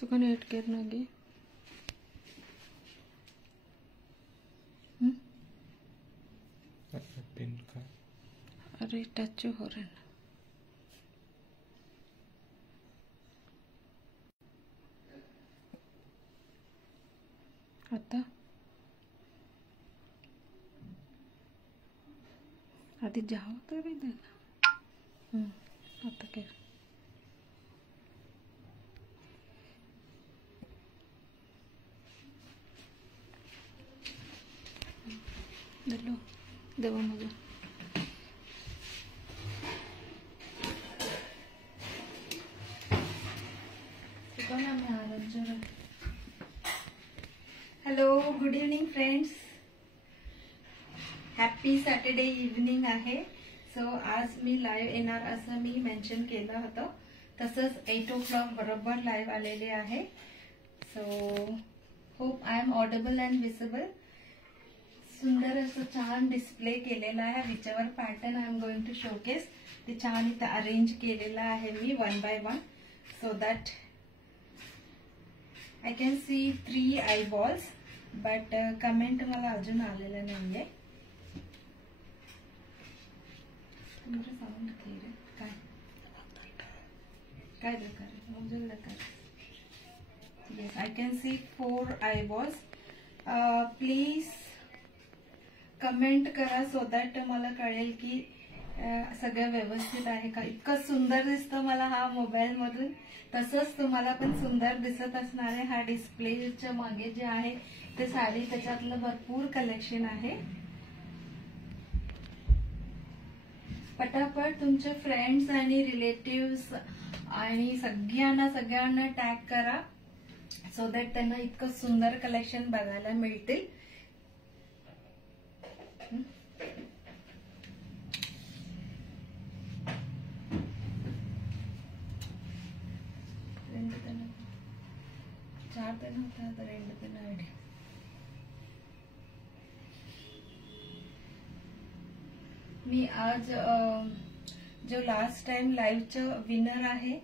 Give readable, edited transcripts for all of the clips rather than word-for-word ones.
सुकन add करना गे pin का। अरे टच हो रहा है आता आधी जाओ तो भी देना। आता क्या दिलो देवा मजा hello good evening friends, happy Saturday evening आहे. सो आज मी लाईव्ह येणार असं मी मेन्शन केलं होतं, तसंच 8 o'clock बरोबर लाईव्ह आलेले आहे. So hope I am audible and visible. सुंदर असं छान डिस्प्ले केलेला आहे, विचवर pattern I am going to showcase. ते छान इथं अरेंज केलेलं आहे मी 1 by 1 so that I can see 3 eyeballs, but comment मला अजून आलेलं नाहीये. तुमचं साऊंड क्लिअर आहे काय काय दरकार अजून दरकार. Yes, I can see 4 eyeballs. Please comment करा सो दॅट मला कळेल की सगळं व्यवस्थित आहे का. इतकं सुंदर दिसतं मला हा मोबाईल मधून, तसंच तुम्हाला पण सुंदर दिसत असणार आहे. हा डिस्प्लेच्या मागे जे आहे ते साडी, त्याच्यातलं भरपूर कलेक्शन आहे. पटापट तुमचे फ्रेंड्स आणि रिलेटिव्स आणि सगळ्यांना टॅग करा सो दॅट त्यांना इतकं सुंदर कलेक्शन बघायला मिळतील. मी आज जो लास्ट टाइम लाईव्हचं विनर आहे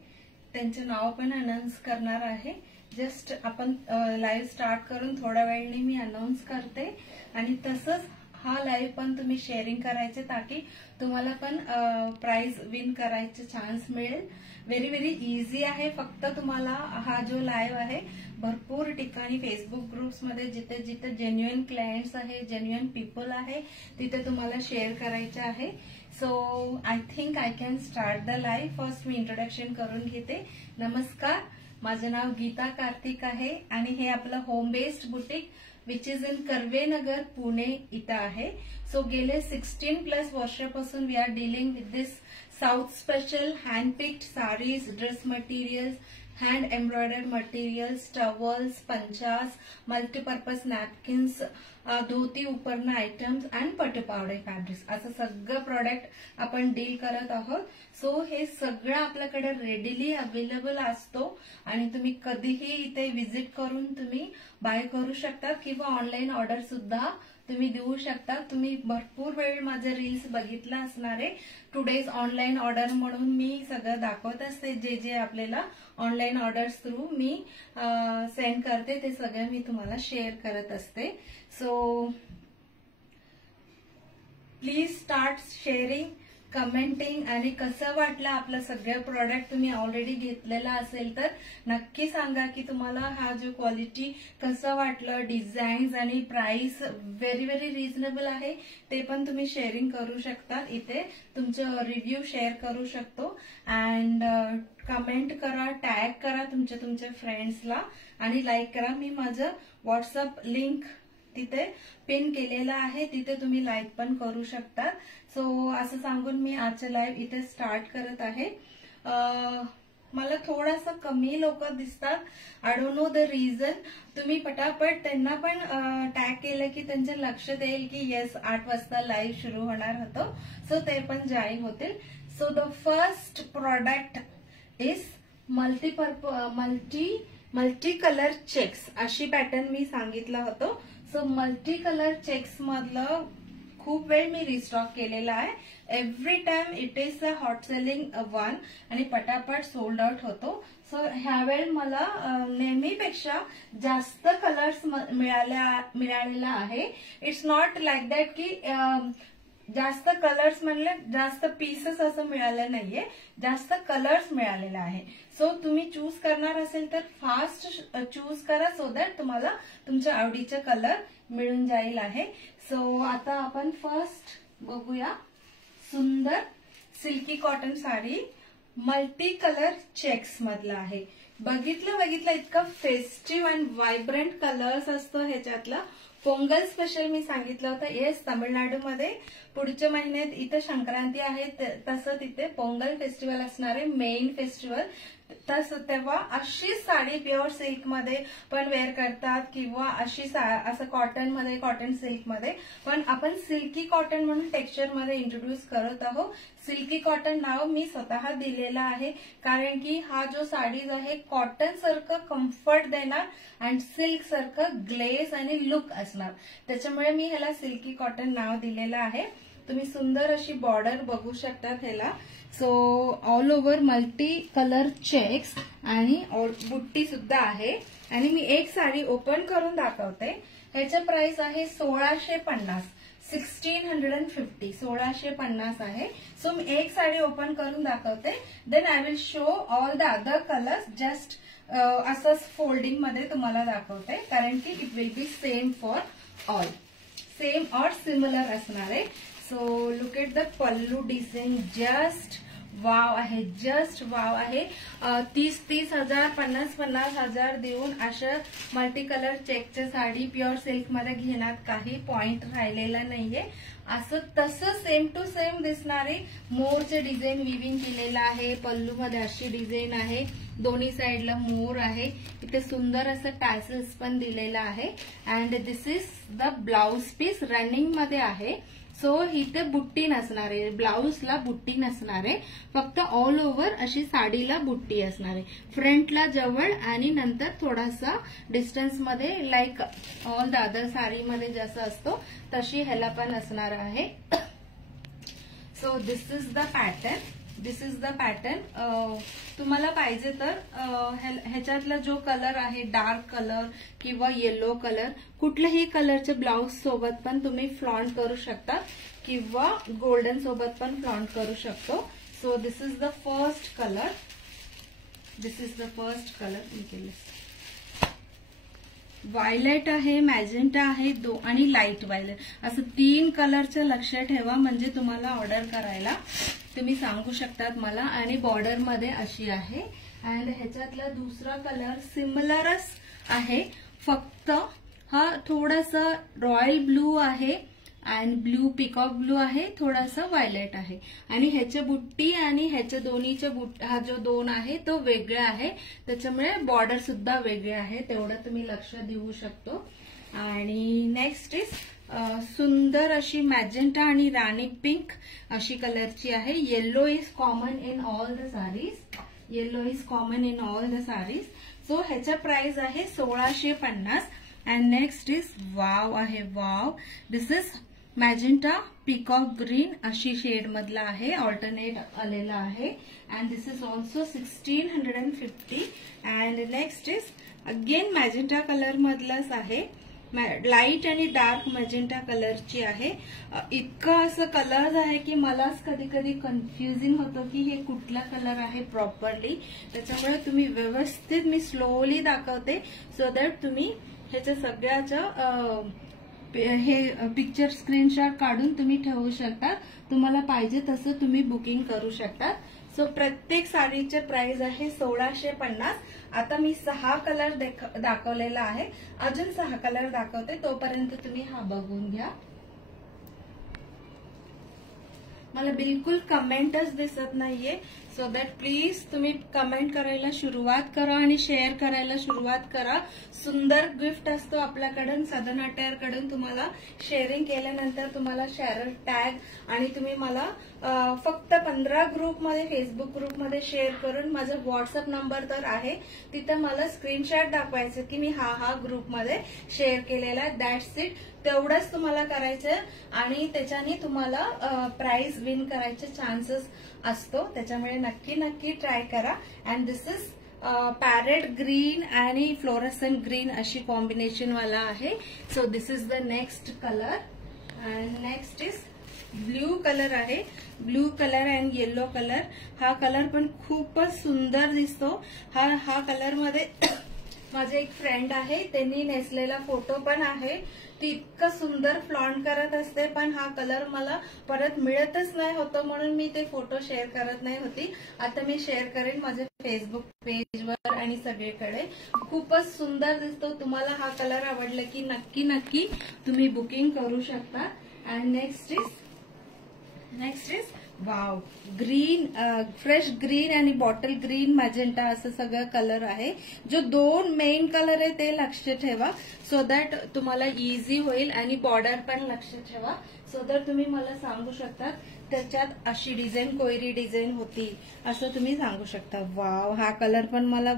त्यांचं नाव पण अनाउन्स करणार आहे. जस्ट आपण लाईव्ह स्टार्ट करून थोड्या वेळाने मी अनाउन्स करते आणि तसंच हा लाईव्ह पण तुम्ही शेअरिंग करायचे ताकी तुम्हाला पण प्राइज विन करायचे चान्स मिळेल. व्हेरी व्हेरी इझी आहे. फक्त तुम्हाला हा जो लाईव्ह आहे भरपूर ठिकाणी फेसबुक ग्रुप्स मध्ये जिथे जिथे जेन्युइन क्लायंट्स आहे, जेन्युइन पीपल आहे, तिथे तुम्हाला शेअर करायचे आहे. So I think I can start the live. First me introduction करून घेते. नमस्कार, माझं नाव गीता कार्तिक आहे आणि हे आपलं home based boutique which is in Karvenagar Pune इथं आहे. सो गेले 16+ वर्षापासून we are dealing with this south special handpicked saris, dress materials, hand embroidered materials, towels, panchas, multipurpose napkins, dhoti उपरणं आयटम्स अँड पटुपावडे फॅब्रिक्स, असं सगळं प्रॉडक्ट आपण डील करत आहोत. सो हे सगळं आपल्याकडे रेडीली अवेलेबल असतो आणि तुम्ही कधीही इथे व्हिजिट करून तुम्ही बाय करू शकता किंवा ऑनलाईन ऑर्डर सुद्धा तुम्ही देऊ शकता. तुम्ही भरपूर वेळ माझे रील्स बघितला असणार आहे. टुडेज ऑनलाईन ऑर्डर म्हणून मी सगळं दाखवत असते. जे जे आपल्याला ऑनलाईन ऑर्डर्स थ्रू मी सेंड करते ते सगळं मी तुम्हाला शेअर करत असते. So please start sharing, commenting आणि कसं वाटलं आपलं सगळं प्रोडक्ट. तुम्ही ऑलरेडी घेतलेला असेल तर नक्की सांगा की तुम्हाला हा जो क्वालिटी कसं वाटलं. डिझाईन्स आणि प्राइस व्हेरी व्हेरी रिझनेबल आहे, ते पण तुम्ही शेअरिंग करू शकता. इथे तुमचं रिव्ह्यू शेअर करू शकतो. अँड कमेंट करा, टॅग करा तुमच्या फ्रेंड्सला आणि लाईक करा. मी माझं व्हॉट्सअप लिंक तिथे पिन केलेला आहे, तिथे तुम्ही लाईक पण करू शकता. सो असं सांगून मी आजचं लाईव्ह इथे स्टार्ट करत आहे. मला थोडासा कमी लोक दिसतात. I don't know the reason. तुम्ही पटापट त्यांना पण टॅग केलं की त्यांचं लक्ष देईल की येस 8 वाजता लाईव्ह सुरू होणार होतं. सो ते पण जॉईन होतील. So the first product is multi colour checks. अशी पॅटर्न मी सांगितलं होतं. सो मल्टी कलर चेक्स मधलं खूप वेळ मी रिस्टॉक केलेला आहे. Every time it is a hot selling one आणि पटापट सोल्ड आउट होतो. सो ह्यावेळी मला नेहमीपेक्षा जास्त कलर्स मिळालेला आहे. इट्स नॉट लाईक दॅट की जास्त कलर्स म्हणले जास्त पीसेस असं मिळालं नाहीये, जास्त कलर्स मिळालेला आहे. सो तुम्ही चूज करणार असेल तर फास्ट चूज करा सो दॅट तुम्हाला तुमच्या आवडीचे कलर मिळून जाईल आहे. सो आता आपण फर्स्ट बघूया सुंदर silky cotton sari multi colour checks मधला आहे. बघितलं इतका फेस्टिव्ह अँड व्हायब्रंट कलर्स असतो ह्याच्यातला. पोंगल स्पेशल मी सांगितलं होतं. येस, तामिळनाडूमध्ये पुढच्या महिन्यात इथं संक्रांती आहे, तसं तिथे पोंगल फेस्टिवल असणार आहे, मेन फेस्टिवल. तसं तेव्हा अशी साडी प्युअर सिल्क मध्ये पण वेअर करतात किंवा अशी असं कॉटन मध्ये, कॉटन सिल्क मध्ये. पण आपण सिल्की कॉटन म्हणून टेक्स्चर मध्ये इंट्रोड्यूस करत आहोत. सिल्की कॉटन नाव मी स्वतः दिलेलं आहे कारण की हा जो साडीज आहे कॉटन सारखं कम्फर्ट देणार अँड सिल्क सारखं ग्लेस आणि लुक असणार, त्याच्यामुळे मी ह्याला सिल्की कॉटन नाव दिलेलं आहे. तुम्ही सुंदर अशी बॉर्डर बघू शकतात ह्याला. So all over multi colour checks आणि बुट्टी सुद्धा आहे. आणि मी एक साडी ओपन करून दाखवते. ह्याचं प्राइस आहे 1650, 1650, 1650 आहे. सो मी एक साडी ओपन करून दाखवते. Then I will show all the other colours. Just असंच फोल्डिंग मध्ये तुम्हाला दाखवते कारण की it will be same for all, same or similar असणार आहे. So look at the pallu design. Just wow आहे, जस्ट वाव आहे. 30,000, 50,000 देऊन अशा मल्टी कलर चेकच्या साडी प्युअर सिल्क मध्ये घेण्यात काही पॉइंट राहिलेला नाहीये. असं तसं सेम टू सेम दिसणारी मोरचे डिझाईन विविंग केलेलं आहे. पल्लू मध्ये अशी डिझाईन आहे, दोन्ही साईडला मोर आहे. इथे सुंदर असं टॅसल्स पण दिलेलं आहे. And this is the blouse piece running मध्ये आहे. सो इथे बुट्टी नसणार आहे, ब्लाऊजला बुट्टी नसणार आहे, फक्त ऑल ओव्हर अशी साडीला बुट्टी असणार आहे. फ्रंटला जवळ आणि नंतर थोडासा डिस्टन्स मध्ये, लाईक ऑल द अदर साडीमध्ये जसं असतो तशी ह्याला पण असणार आहे. So this is the pattern, this is the pattern. तुम्हाला पाहिजे तर ह्याच्यातला जो कलर आहे डार्क कलर किंवा येलो कलर, कुठल्याही कलरचे ब्लाउज सोबत पण तुम्ही फ्लॉन्ट करू शकता किंवा गोल्डन सोबत पण फ्लॉन्ट करू शकतो. So this is the first colour, this is the first colour. Violet आहे, मॅजेंटा आहे, आणि लाईट व्हायलेट, असं 3 कलरचं लक्ष ठेवा. म्हणजे तुम्हाला ऑर्डर करायला तुम्ही सांगू शकतात मला. आणि बॉर्डर मध्ये अशी आहे. अँड ह्याच्यातला दुसरा कलर सिमिलरच आहे, फक्त हा थोडासा रॉयल ब्लू आहे अँड ब्लू पिकॉक ब्लू आहे, थोडासा व्हायलेट आहे. आणि ह्याच्या बुट्टी आणि ह्याच्या दोन्हीच्या हा जो 2 आहे तो वेगळा आहे, त्याच्यामुळे बॉर्डर सुद्धा वेगळे आहे, तेवढं तुम्ही लक्ष देऊ शकतो. आणि नेक्स्ट इज सुंदर अशी मॅजेंटा आणि राणी पिंक अशी कलरची आहे. Yellow is common in all the saris, yellow is common in all the saris. So ह्याचा प्राइस आहे 1650. अँड नेक्स्ट इज वाव आहे, wow. This is magenta peacock green अशी शेड मधला आहे, ऑल्टरनेट आलेला आहे. And this is also 1650. And next is again magenta colour मधलाच आहे, लाईट आणि डार्क मॅजेंटा कलरची आहे. इतकं असं कलर्स आहे की मलाच कधी कधी कन्फ्युजिंग होतं की हे कुठला कलर आहे प्रॉपरली. त्याच्यामुळे तुम्ही व्यवस्थित मी स्लोली दाखवते सो दॅट तुम्ही ह्याच्या सगळ्याचं हे पिक्चर स्क्रीनशॉट काढून तुम्ही ठेवू शकता. तुम्हाला पाहिजे तसं तुम्ही बुकिंग करू शकता. सो प्रत्येक साडीचे प्राइस आहे 1650. आता मी 6 कलर दाखवलेला आहे, अजून 6 कलर दाखवते, तोपर्यंत तुम्ही हा बघून घ्या. मला बिलकुल कमेंटच दिसत नाहीये. सो दॅट प्लीज तुम्ही कमेंट करायला सुरुवात करा आणि शेअर करायला सुरुवात करा. सुंदर गिफ्ट असतो आपल्याकडून सदन अटायरकडून. तुम्हाला शेअरिंग केल्यानंतर तुम्हाला शेअर टॅग आणि तुम्ही मला फक्त 15 ग्रुपमध्ये फेसबुक ग्रुपमध्ये शेअर करून माझा व्हॉट्सअप नंबर तर आहे तिथं मला स्क्रीनशॉट दाखवायचं की मी हा ग्रुपमध्ये शेअर केलेला आहे. That's it. तेवढंच तुम्हाला करायचं आणि त्याच्याने तुम्हाला प्राइज विन करायचे चान्सेस असतो. त्याच्यामुळे नक्की नक्की ट्राय करा. And this is parrot green आणि फ्लोरसेंट ग्रीन अशी कॉम्बिनेशन वाला आहे. So this is the next colour and next is blue colour आहे. Blue colour and yellow colour. हा कलर पण खूपच सुंदर दिसतो. हा कलर मध्ये माझे एक फ्रेंड आहे त्यांनी नेसलेला फोटो पण आहे. ती इतकं सुंदर फ्लॉन्ट करत असते पण हा कलर मला परत मिळतच नाही होतं म्हणून मी ते फोटो शेअर करत नाही होती. आता मी शेअर करेन माझ्या फेसबुक पेजवर आणि सगळीकडे. खूपच सुंदर दिसतो. तुम्हाला हा कलर आवडला की नक्की नक्की तुम्ही बुकिंग करू शकता. And next is wow green, fresh green आणि बॉटल ग्रीन मॅजेंटा असं सगळं कलर आहे. जो 2 मेन कलर आहे ते लक्ष ठेवा सो दॅट तुम्हाला इझी होईल. आणि बॉर्डर पण लक्ष ठेवा सो दॅट तुम्ही मला सांगू शकता त्याच्यात अशी डिझाईन कोयरी डिझाईन होती असं तुम्ही सांगू शकता. वाव हा कलर पण मला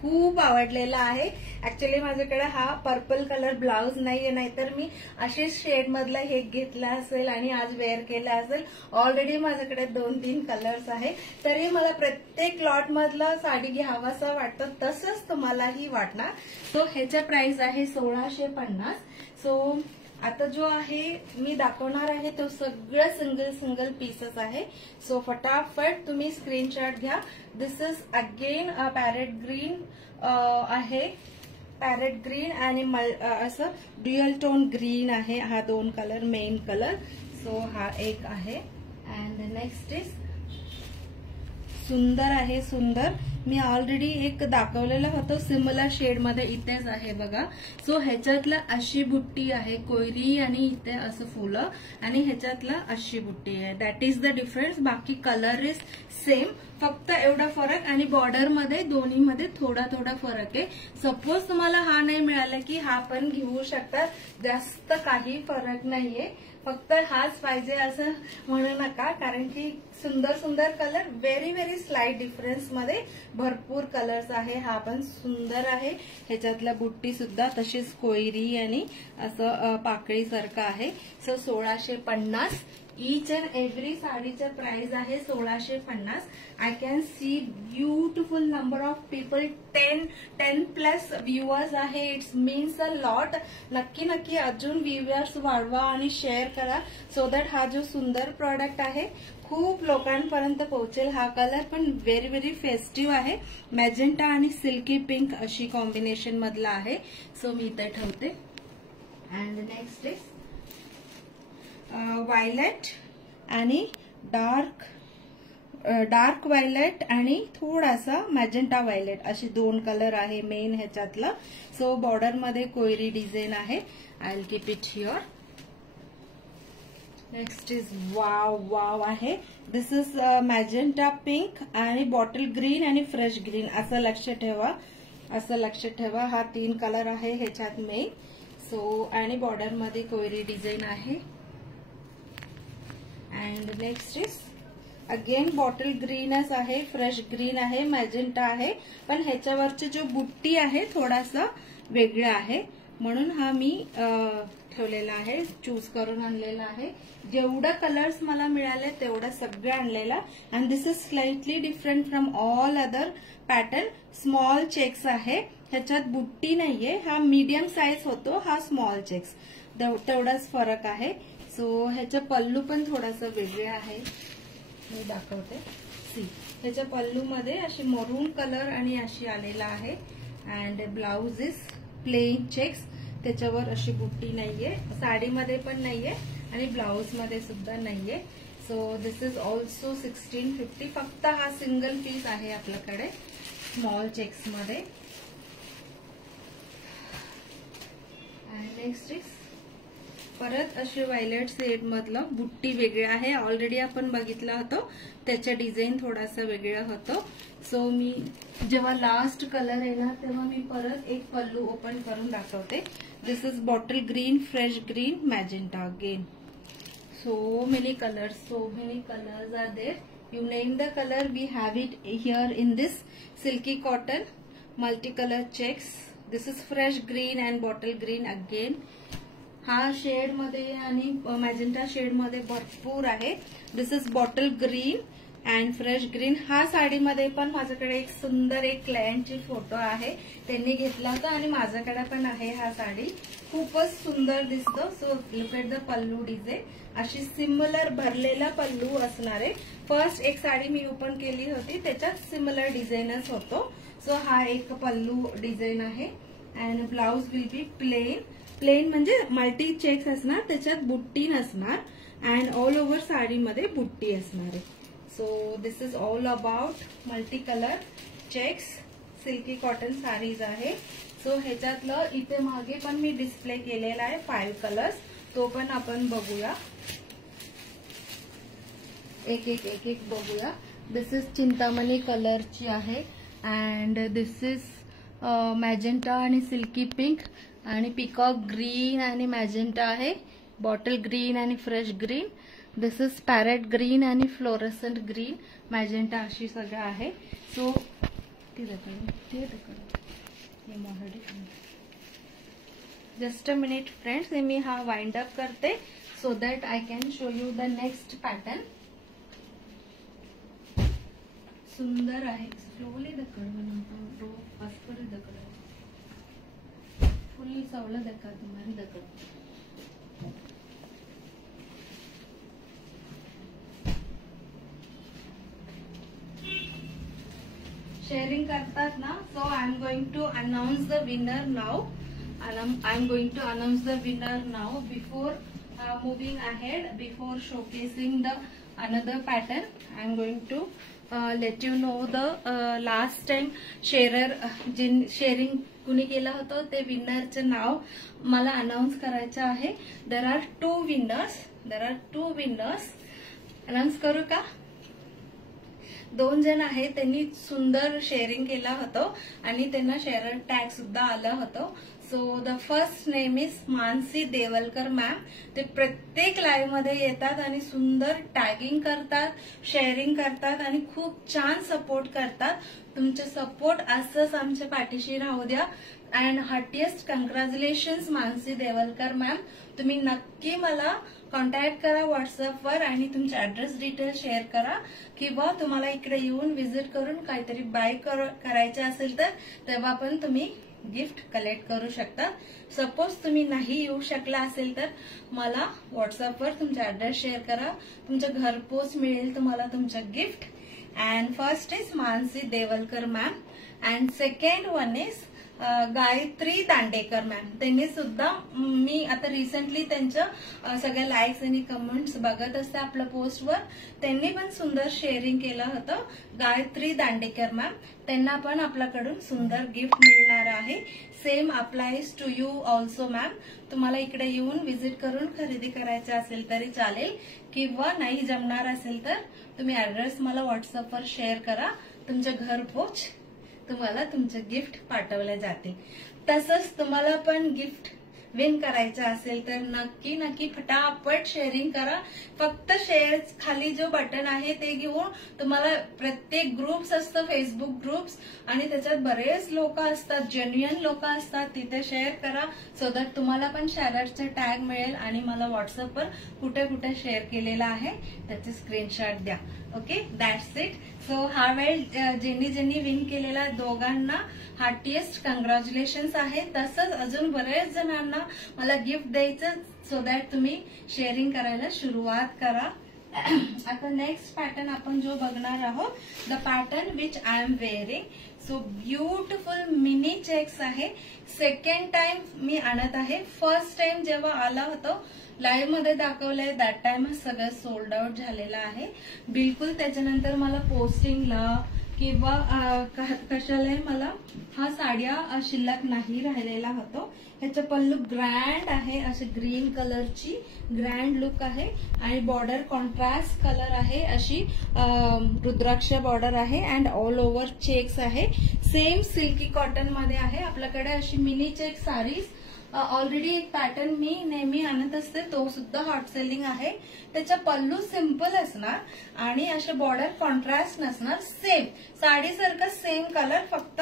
खूप आवडलेला आहे. ऍक्च्युली माझ्याकडे हा पर्पल कलर ब्लाउज नाहीये नाहीतर मी अशीच शेड मधला हे घेतला असेल आणि आज वेअर केला असेल. ऑलरेडी माझ्याकडे 2-3 कलर्स आहे तरी मला प्रत्येक लॉट मधला साडी घ्यावासा वाटतं तसंच तुम्हालाही वाटणार. सो ह्याचा प्राइस आहे 1650. सो आता जो आहे मी दाखवणार आहे तो सगळं सिंगल पीसेस आहे. सो फटाफट तुम्ही स्क्रीनशॉट घ्या. दिस इज अगेन पॅरेट ग्रीन आहे. पॅरेट ग्रीन आणि असं ड्युअल टोन ग्रीन आहे. हा 2 कलर मेन कलर. सो हा एक आहे. अँड नेक्स्ट इज सुंदर आहे. सुंदर मी ऑलरेडी एक दाखवलेलं होतं सिमिलर शेड मध्ये. इथेच आहे बघा. सो ह्याच्यातलं अशी बुट्टी आहे कोयरी आणि इथे असं फुलं आणि ह्याच्यातला अशी बुट्टी आहे. That is the difference. बाकी कलर इज सेम. फक्त एवढा फरक आणि बॉर्डर मध्ये दोन्हीमध्ये थोडा फरक आहे. सपोज तुम्हाला हा नाही मिळाला की हा पण घेऊ शकता. जास्त काही फरक नाहीये. फक्त हाच पाहिजे असं म्हणू नका कारण की सुंदर कलर व्हेरी स्लाइट डिफरन्स मध्ये भरपूर कलर्स आहे. हा पण सुंदर आहे. ह्याच्यातल्या बुट्टी सुद्धा तशीच कोयरी आणि असं पाकळीसारखं आहे. सो 1650. ईच अँड एव्हरी साडीचं प्राइस आहे 1650. I can see beautiful number of people. 10+ viewers आहे. It's means a lot. नक्की अजून व्ह्युअर्स वाढवा आणि शेअर करा सो दॅट हा जो सुंदर प्रॉडक्ट आहे खूप लोकांपर्यंत पोहोचेल. हा कलर पण व्हेरी फेस्टिव्ह आहे. मॅजेंटा आणि सिल्की पिंक अशी कॉम्बिनेशन मधला आहे. सो मी इथे ठेवते. अँड नेक्स्ट इज व्हायलेट आणि डार्क व्हायलेट आणि थोडासा मॅजेंटा व्हायलेट असे 2 कलर आहे मेन ह्याच्यातलं. सो बॉर्डर मध्ये कोयरी डिझाईन आहे. I will keep it here. Next is wow आहे. दिस इज मॅजेंटा पिंक आणि बॉटल ग्रीन आणि फ्रेश ग्रीन असं लक्ष ठेवा. हा 3 कलर आहे ह्याच्यात मेन. सो आणि बॉर्डर मध्ये कोयरी डिझाईन आहे. And next is again bottle ग्रीनच आहे. फ्रेश ग्रीन आहे. मॅजेंटा आहे पण ह्याच्यावरची जो बुट्टी आहे थोडासा वेगळा आहे म्हणून हा मी ठेवलेला आहे. चूज करून आणलेला आहे. जेवढं कलर्स मला मिळाले तेवढं सगळं आणलेला. And this is slightly different from all other pattern. Small checks आहे. ह्याच्यात बुट्टी नाहीये. हा मीडियम साईज होतो. हा स्मॉल चेक्स. तेवढाच फरक आहे. सो ह्याचं पल्लू पण थोडासा वेगळं आहे. मी दाखवते. ह्याच्या पल्लू मध्ये अशी मरून कलर आणि अशी आलेला आहे. And blouse is plain checks. त्याच्यावर अशी बुट्टी नाहीये. साडीमध्ये पण नाहीये आणि ब्लाउज मध्ये सुद्धा नाहीये. So this is also 1650. फक्त हा सिंगल पीस आहे आपल्याकडे स्मॉल चेक्स मध्ये. नेक्स्ट इज परत असे व्हायलेट शेड मधलं बुट्टी वेगळे आहे. ऑलरेडी आपण बघितलं होतं, त्याच्या डिझाईन थोडासा वेगळा होतो. सो मी जेव्हा लास्ट कलर येणार तेव्हा मी परत एक पल्लू ओपन करून दाखवते. This is bottle green, fresh green, magenta again. So many colors are there. You name the color, we have it here in this silky cotton multicolor checks. This is fresh green and bottle green again. हा shade मध्ये आणि magenta shade मध्ये भरपूर आहे. This is bottle green and fresh green. हा साडीमध्ये पण माझ्याकडे एक सुंदर एक क्लायंटची फोटो आहे, त्यांनी घेतला होता आणि माझ्याकडे पण आहे. हा साडी खूपच सुंदर दिसतो. So look at the pallu design. अशी सिमिलर भरलेला पल्लू असणार आहे. फर्स्ट एक साडी मी ओपन केली होती, त्याच्यात सिमिलर डिझाईनच होतो. सो हा एक पल्लू डिझाईन आहे and blouse will be plain. Plain म्हणजे मल्टी चेक्स असणार, त्याच्यात बुट्टी नसणार अँड ऑल ओव्हर साडीमध्ये बुट्टी असणार आहे. So this is all about multi colour checks silky cotton saris आहे. सो ह्याच्यातलं इथे मागे पण मी डिस्प्ले केलेला आहे 5 कलर्स, तो पण आपण बघूया. एक एक बघूया. दिस इज चिंतामणी कलरची आहे अँड दिस इज मॅजेंटा आणि सिल्की पिंक आणि पिकॉक ग्रीन आणि मॅजेंटा आहे. बॉटल ग्रीन आणि fresh green. This is parrot green आणि फ्लोरसंट ग्रीन, मॅजेंटा अशी सगळं आहे. So just a minute friends, मी हा वाइंड अप करते so that I can show you the next pattern. सुंदर आहे. स्लोली दकड़ फुल सवल देखा तुम्हारी दकड़. शेअरिंग करतात ना. So I am going to announce the winner now. I'm going to announce the winner now before moving ahead, before showcasing the another pattern. I'm going to let you know the last time sharing कुणी केलं होतं ते विनरचं नाव मला announce करायचं आहे. there are two winners. Announce करू का? 2 जण आहेत, त्यांनी सुंदर शेअरिंग केला होतं आणि त्यांना शेअर टॅग सुद्धा आला होतं. So the first name is Mansi Devalkar ma'am. ते प्रत्येक लाईव्ह मध्ये येतात आणि सुंदर टॅगिंग करतात, शेअरिंग करतात आणि खूप छान सपोर्ट करतात. तुमचे सपोर्ट असंच आमच्या पाठीशी राहू द्या. And heartiest congratulations Mansi Devalkar ma'am. तुम्ही नक्की मला कॉन्टॅक्ट करा व्हॉट्सअपवर आणि तुमचे ऍड्रेस डिटेल शेअर करा, किंवा तुम्हाला इकडे येऊन व्हिजिट करून काहीतरी बाय करायचे असेल तर तेव्हा पण तुम्ही गिफ्ट कलेक्ट करू शकता. सपोज तुम्ही नाही येऊ शकला असेल तर मला व्हॉट्सअपवर तुमचा ऍड्रेस शेअर करा, तुमचं घरपोच मिळेल तुम्हाला तुमचं gift. And first is Mansi Devalkar ma'am and second one is Gayatri Dandekar ma'am. त्यांनी सुद्धा मी आता रिसेंटली त्यांच्या सगळ्या लाईक्स आणि कमेंट्स बघत असते आपल्या पोस्टवर. त्यांनी पण सुंदर शेअरिंग केलं होतं. गायत्री दांडेकर मॅम, त्यांना पण आपल्याकडून सुंदर गिफ्ट मिळणार आहे. Same applies to you also ma'am. तुम्हाला इकडे येऊन व्हिजिट करून खरेदी करायचे असेल तरी चालेल, किंवा नाही जमणार असेल तर तुम्ही ऍड्रेस मला व्हॉट्सअपवर शेअर करा. तुमच्या घरपोच तुम्हाला तुमचं गिफ्ट पाठवले जाते. तसंच तुम्हाला पण गिफ्ट विन करायचं असेल तर नक्की फटाफट शेअरिंग करा. फक्त शेअर खाली जो बटन आहे ते घेऊन तुम्हाला प्रत्येक ग्रुप्स असतं, फेसबुक ग्रुप्स, आणि त्याच्यात बरेच लोक असतात, जेन्युइन लोक असतात, तिथे शेअर करा सो दॅट तुम्हाला पण शेअररचं टॅग मिळेल आणि मला व्हॉट्सअपवर कुठे कुठे शेअर केलेला आहे त्याचे स्क्रीनशॉट द्या. Okay, that's it. सो हा वेळ ज्यांनी विन केलेला दोघांना हार्टिएस्ट कॉंग्रॅच्युलेशन्स आहे. तसंच अजून बरेच जणांना मला गिफ्ट द्यायचं सो दॅट तुम्ही शेअरिंग करायला सुरुवात करा. आता नेक्स्ट पॅटर्न आपण जो बघणार आहोत, the pattern which I am wearing. So beautiful mini checks आहे. सेकंड टाइम मी आणत आहे. फर्स्ट टाइम जेव्हा आला होतं लाईव्ह मध्ये दाखवलंय दॅट टाइम सगळं सोल्ड आउट झालेलं आहे. बिलकुल त्याच्यानंतर मला पोस्टिंगला किंवा कशालाही मला हा साड्या शिल्लक नाही राहिलेला होतो. ह्याचा पल्लू ग्रँड आहे, असे ग्रीन कलरची ग्रँड लुक आहे आणि बॉर्डर कॉन्ट्रास्ट कलर आहे, अशी रुद्राक्ष बॉर्डर आहे अँड ऑल ओव्हर चेक्स आहे. सेम सिल्की कॉटन मध्ये आहे. आपल्याकडे अशी मिनी चेक साडीज ऑलरेडी एक पॅटर्न मी नेहमी आणत असते, तो सुद्धा हॉट सेलिंग आहे. त्याचा पल्लू सिंपल असणार आणि असे बॉर्डर कॉन्ट्रास्ट नसणार. सेम साडीसारखा सेम कलर, फक्त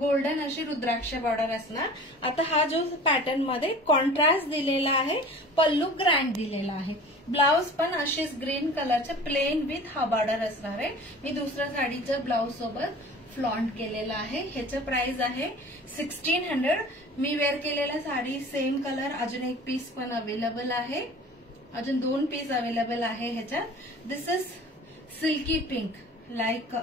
गोल्डन अशी रुद्राक्ष बॉर्डर असणार. आता हा जो पॅटर्न मध्ये कॉन्ट्रास्ट दिलेला आहे, पल्लू ग्रँड दिलेला आहे. ब्लाउज पण अशीच ग्रीन कलरचे प्लेन विथ हा बॉर्डर असणार आहे. मी दुसऱ्या साडीच्या ब्लाउज सोबत फ्लॉन्ट केलेला आहे. ह्याचं प्राइस आहे 1600. मी वेअर केलेला साडी सेम कलर, अजून एक पीस पण अवेलेबल आहे, अजून 2 पीस अवेलेबल आहे ह्याच्यात. This is silky pink, like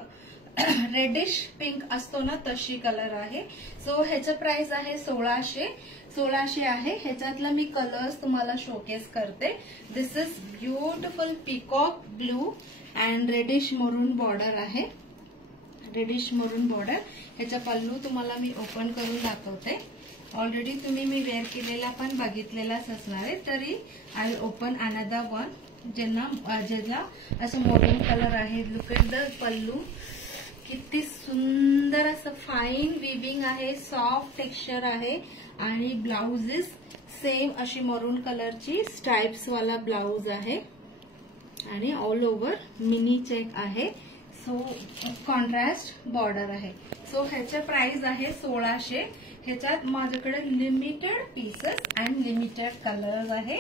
reddish pink असतो ना तशी कलर आहे. सो ह्याचं प्राइस आहे 1600 आहे. ह्याच्यातला मी कलर्स तुम्हाला शोकेस करते. This is beautiful peacock blue and reddish maroon border आहे, रेडिश मरून बॉर्डर. ह्याचा पल्लू तुम्हाला मी ओपन करून दाखवते. ऑलरेडी तुम्ही मी वेअर केलेला पण बघितलेलाच असणार आहे, तरी I will open another one ज्याला असं मरून कलर आहे. लुक एट द पल्लू, किती सुंदर असं फाईन विविंग आहे, सॉफ्ट टेक्स्चर आहे आणि ब्लाउज इज सेम अशी मरून कलरची स्ट्राइप्स वाला ब्लाउज आहे आणि ऑल ओव्हर मिनी चेक आहे. सो कॉन्ट्रास्ट बॉर्डर आहे. सो ह्याचं प्राइस आहे 1600. ह्याच्यात माझ्याकडे limited pieces and limited colours आहे.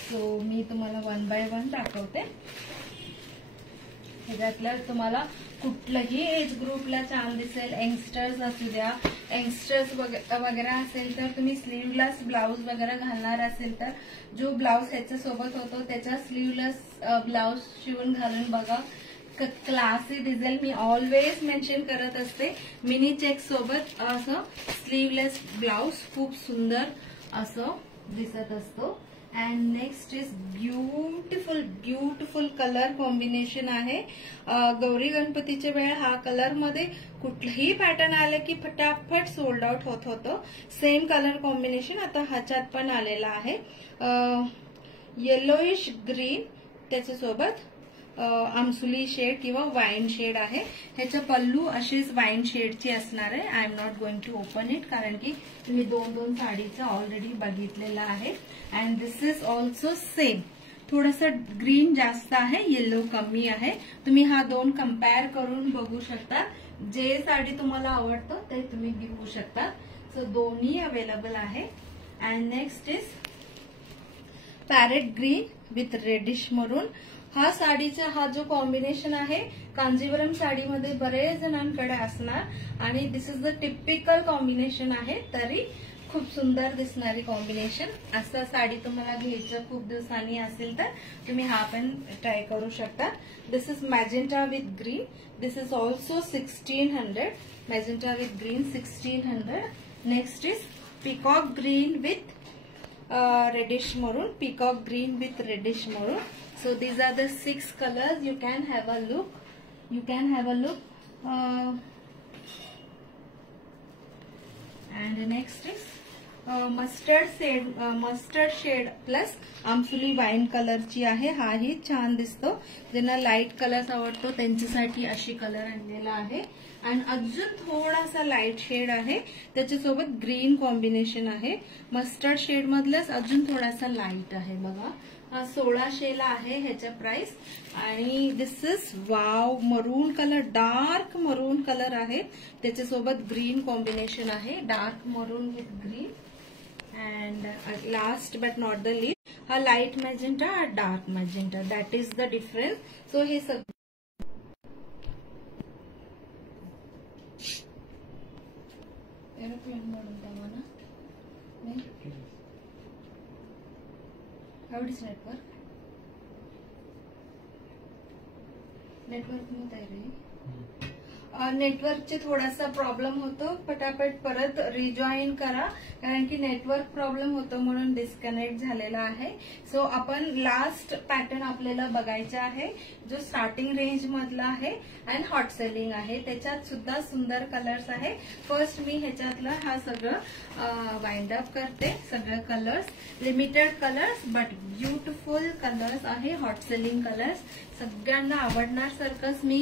सो मी तुम्हाला 1 बाय 1 दाखवते. ह्याच्यातलं तुम्हाला कुठलंही एज ग्रुपला छान दिसेल. यंगस्टर्स असू द्या, यंगस्टर्स वगैरे असेल तर तुम्ही स्लीवलेस ब्लाउज वगैरे घालणार असेल तर जो ब्लाउज ह्याच्या सोबत होतो त्याच्या स्लीवलेस ब्लाउज शिवून घालून बघा, क्लासी दिसेल. मी ऑलवेज मेन्शन करत असते, मिनी चेक सोबत असं स्लीवलेस ब्लाउज खूप सुंदर असं दिसत असतो. And next is beautiful colour combination आहे. गौरी गणपतीच्या वेळ हा कलर मध्ये कुठलंही पॅटर्न आलं की फटाफट सोल्ड आउट होत होतं. सेम कलर कॉम्बिनेशन आता ह्याच्यात पण आलेला आहे. येलोइश ग्रीन, त्याच्यासोबत आमसुली शेड किंवा वाईन शेड आहे. ह्याचा पल्लू अशीच वाईन शेडची असणार आहे. I am not going to open it, कारण की तुम्ही 2 साडीचं ऑलरेडी बघितलेलं आहे. And this is also same, थोडंसं ग्रीन जास्त आहे, येलो कमी आहे. तुम्ही हा 2 कम्पेअर करून बघू शकता. जे साडी तुम्हाला आवडतं ते तुम्ही घेऊ शकता. सो दोन्ही अवेलेबल आहे. And next is parrot green with reddish maroon. हा साडीचा हा जो कॉम्बिनेशन आहे कांजीवरम साडीमध्ये बरेच जणांकडे असणार आणि this is the typical combination आहे, तरी खूप सुंदर दिसणारी कॉम्बिनेशन. असं साडी तुम्हाला घ्यायचं खूप दिवसांनी असेल तर तुम्ही हा पण ट्राय करू शकता. This is magenta with green. This is also 1600. Magenta with green 1600. Next is peacock green with reddish maroon, peacock green with reddish maroon. So these are the 6 colors. You can have a look. And the next is mustard shade plus आमसुली wine कलरची आहे. हाही छान दिसतो. ज्यांना light colour आवडतो त्यांच्यासाठी अशी कलर आणलेला आहे. आणि अजून थोडासा लाईट शेड आहे, त्याच्यासोबत ग्रीन कॉम्बिनेशन आहे. मस्टर्ड शेड मधलंच अजून थोडासा लाईट आहे बघा. 1600 आहे ह्याचा प्राइस. आणि this is wow maroon colour, dark maroon colour आहे, त्याच्यासोबत ग्रीन कॉम्बिनेशन आहे, dark maroon with green. And last but not the least हा light magenta, dark magenta, that is the difference. So हे सगळं एरोप्लेन म्हणून त्याला एवढीच नेटवर्क मग तयारी नेटवर्कचे थोडासा प्रॉब्लेम होतो. पटापट परत रिजॉईन करा, कारण की नेटवर्क प्रॉब्लेम होतो म्हणून डिस्कनेक्ट झालेला आहे. सो आपण लास्ट पॅटर्न आपल्याला बघायचा आहे जो स्टार्टिंग रेंज मधला आहे अँड हॉट सेलिंग आहे. त्याच्यात सुद्धा सुंदर कलर्स आहे. फर्स्ट मी ह्याच्यातलं हा सगळं वाइंड अप करते. सगळं colours limited colours but beautiful colours आहे. हॉट सेलिंग कलर्स सगळ्यांना आवडणार सारखंच मी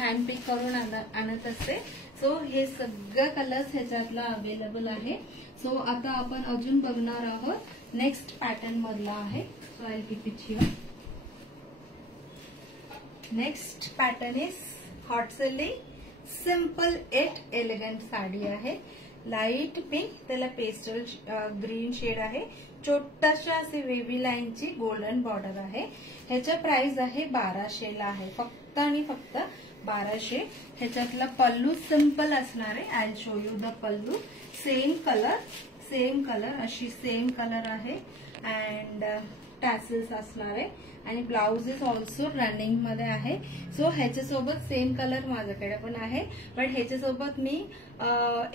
हँड पिक करून आणत असते. सो हे सगळं कलर्स ह्याच्यातला अवेलेबल आहे. सो आता आपण अजून बघणार आहोत नेक्स्ट पॅटर्न मधला आहे. So I keep it here. Next pattern is hot selling simple eight elegant sari आहे. लाईट पिंक त्याला पेस्टल ग्रीन शेड आहे. छोटाशा असे वेव्ही लाईनची गोल्डन बॉर्डर आहे. ह्याचा प्राइस आहे 1200 ला आहे. फक्त आणि फक्त 1200. ह्याच्यातला पल्लू सिंपल असणार आहे. I show you the pallu. Same colour अशी सेम कलर आहे अँड टॅसल्स असणार आहे आणि ब्लाउज इज ऑल्सो रनिंग मध्ये आहे. सो ह्याच्यासोबत सेम कलर माझ्याकडे पण आहे बट ह्याच्यासोबत मी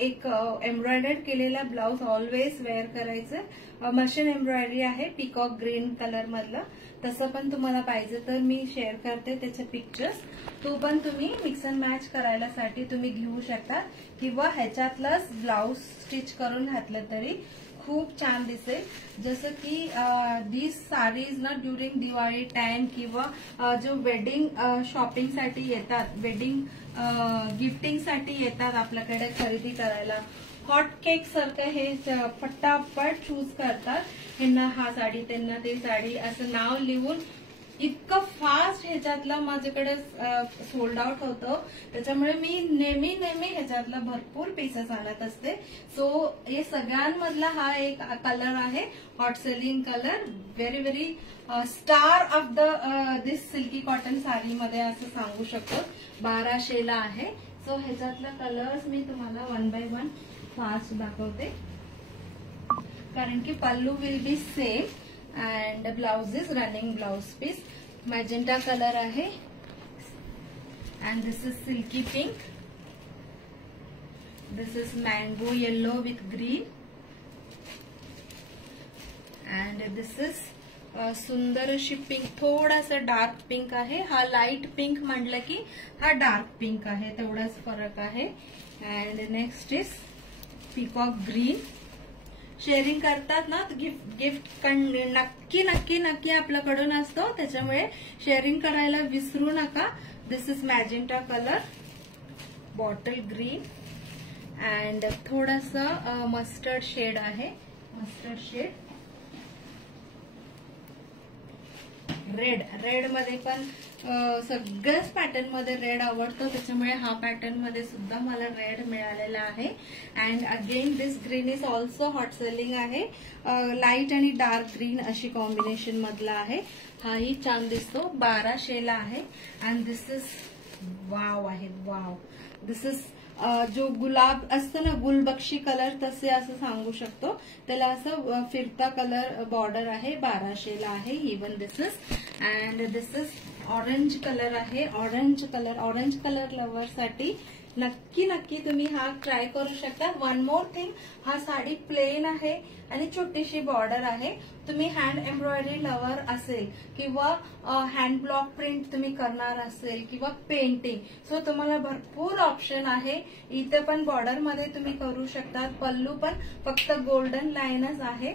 एक एम्ब्रॉयडर्ड केलेला ब्लाउज ऑलवेज वेअर करायचं. मशीन एम्ब्रॉयडरी आहे पिकॉक ग्रीन कलर मधलं. तसं पण तुम्हाला पाहिजे तर मी शेअर करते त्याचे पिक्चर्स. तो पण तुम्ही मिक्स अँड मॅच करायलासाठी तुम्ही घेऊ शकता किंवा ह्याच्यातलंच ब्लाउज स्टिच करून घातलं तरी खूप छान दिसेल. जसं की दिस साडीज ना ड्युरिंग दिवाळी टाइम किंवा जो वेडिंग शॉपिंगसाठी येतात, वेडिंग गिफ्टिंगसाठी येतात आपल्याकडे खरेदी करायला. हॉट केक सारखं हे फटाफट चूज करतात. ह्यांना हा साडी त्यांना ती साडी असं नाव लिहून इतकं फास्ट ह्याच्यातलं माझ्याकडे सोल्ड आउट होतं. त्याच्यामुळे मी नेहमी ह्याच्यातला भरपूर पीसेस आणत असते. सो हे सगळ्यांमधला हा एक कलर आहे hot selling colour. Very very star of the this silky cotton साडीमध्ये असं सांगू शकतो. 1200 ला आहे. सो ह्याच्यातला कलर्स मी तुम्हाला 1 बाय 1 फास्ट दाखवते कारण की pallu will be same and blouse is running blouse piece. Magenta colour आहे and this is silky pink. This is mango yellow with green and this is सुंदर अशी पिंक. थोडासा डार्क पिंक आहे. हा लाईट पिंक म्हटलं की हा डार्क पिंक आहे. तेवढाच फरक आहे. And next is peacock green. Sharing करतात ना गिफ्ट नक्की आपल्याकडून असतो. त्याच्यामुळे शेअरिंग करायला विसरू नका. This is magenta colour bottle green and थोडासा मस्टर्ड शेड आहे. मस्टर्ड शेड रेड मध्ये पण सगळ्याच पॅटर्न मध्ये रेड आवडतो. त्याच्यामुळे हा पॅटर्न मध्ये सुद्धा मला रेड मिळालेला आहे. And again this green is also hot selling आहे. लाईट आणि डार्क ग्रीन अशी कॉम्बिनेशन मधला आहे. हाही छान दिसतो. 1200 ला आहे. अँड दिस इज वाव आहे. वाव. दिस इज जो गुलाब असतं ना गुलबक्षी कलर तसे असं सांगू शकतो. त्याला असं फिरता कलर बॉर्डर आहे. 1200 ला आहे. Even this is and this is orange colour आहे. ऑरेंज कलर लवर साठी नक्की तुम्ही हा ट्राय करू शकता. वन मोर थिंग, हा साडी प्लेन आहे आणि छोटीशी बॉर्डर आहे. तुम्ही हँड एम्ब्रॉयडरी लवर असेल किंवा हँड ब्लॉक प्रिंट तुम्ही करणार असेल किंवा पेंटिंग, सो तुम्हाला भरपूर ऑप्शन आहे. इथे पण बॉर्डर मध्ये तुम्ही करू शकता. पल्लू पण फक्त गोल्डन लाईनच आहे.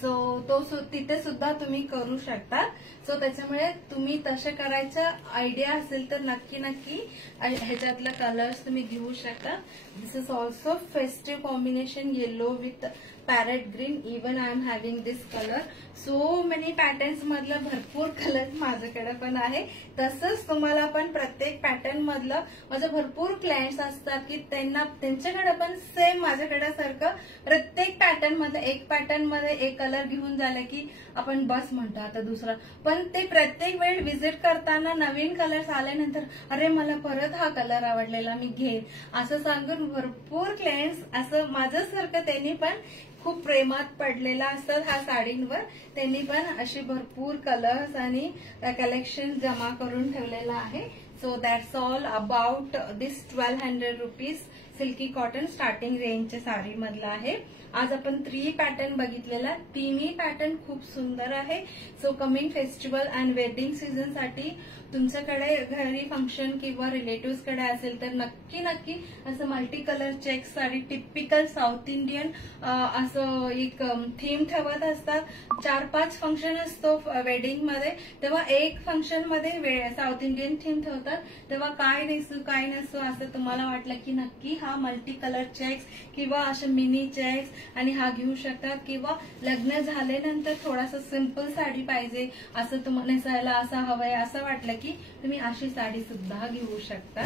सो तिथे सुद्धा तुम्ही करू शकता. सो त्याच्यामुळे तुम्ही तसे करायचं आयडिया असेल तर नक्की ह्याच्यातला कलर्स तुम्ही घेऊ शकता. This is also festive combination yellow with parrot green. Even I am having this colour. So many patterns मधलं भरपूर कलर माझ्याकडे पण आहे. तसंच तुम्हाला पण प्रत्येक पॅटर्न मधलं माझे भरपूर क्लायंट्स असतात की त्यांच्याकडे पण सेम माझ्याकडे सारखं प्रत्येक पॅटर्न मध्ये एक पॅटर्न मध्ये एक कलर घेऊन झालं की आपण बस म्हणतो आता दुसरा. पण ते प्रत्येक वेळ व्हिजिट करताना नवीन कलर्स आल्यानंतर अरे मला परत हा कलर आवडलेला मी घेईन असं सांगून भरपूर क्लायंट्स असं माझ्यासारखं त्यांनी पण खूप प्रेमात पडलेला असतात ह्या साडींवर. त्यांनी पण असे भरपूर कलर्स आणि कलेक्शन जमा करून ठेवलेला आहे. So that's all about this 1200 rupees silky cotton starting रेंजच्या साडी मधला आहे. आज आपण 3 पॅटर्न बघितलेला. तिन्ही पॅटर्न खूप सुंदर आहे. So coming festival and wedding season साठी तुमच्याकडे घरी फंक्शन किंवा रिलेटिव्ह कडे असेल तर नक्की नक्की असं multi colour check sari, typical South Indian असं एक थीम ठेवत असतात. 4-5 फंक्शन असतो वेडिंग मध्ये, तेव्हा एक फंक्शन मध्ये साऊथ इंडियन थीम ठेवतात. तेव्हा काय नेसू काय नसू असं तुम्हाला वाटलं की नक्की हा मल्टी कलर चेक्स किंवा असे मिनी चेक्स आणि हा घेऊ शकतात. किंवा लग्न झाल्यानंतर थोडासा सिंपल साडी पाहिजे असं तुम्हाला नेसायला असं हवंय असं वाटलं की तुम्ही अशी साडी सुद्धा घेऊ शकता.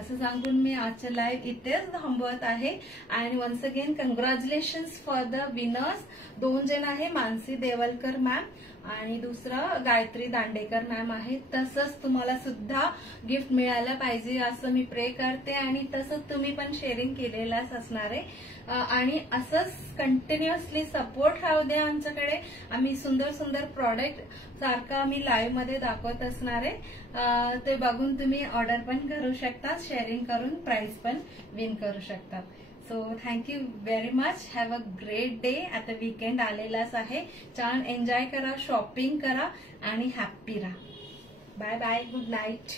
असं सांगून मी आजचं लाईव्ह इथेच थांबवत आहे. आणि once again congratulations for the winners. 2 जण आहे, मानसी देवलकर मॅम आणि दुसरं गायत्री दांडेकर मॅम आहे. तसंच तुम्हाला सुद्धा गिफ्ट मिळायला पाहिजे असं मी प्रे करते आणि तसंच तुम्ही पण शेअरिंग केलेलाच असणार आहे. आणि असंच कंटिन्युअसली सपोर्ट राहू द्या आमच्याकडे. आम्ही सुंदर सुंदर प्रॉडक्ट सारखं आम्ही लाईव्ह मध्ये दाखवत असणार आहे. ते बघून तुम्ही ऑर्डर पण करू शकता, शेअरिंग करून प्राइस पण विन करू शकता. So thank you very much. Have a great day. आता वीकेंड आलेलाच आहे. छान एन्जॉय करा, शॉपिंग करा आणि हॅप्पी राहा. Bye bye, good night.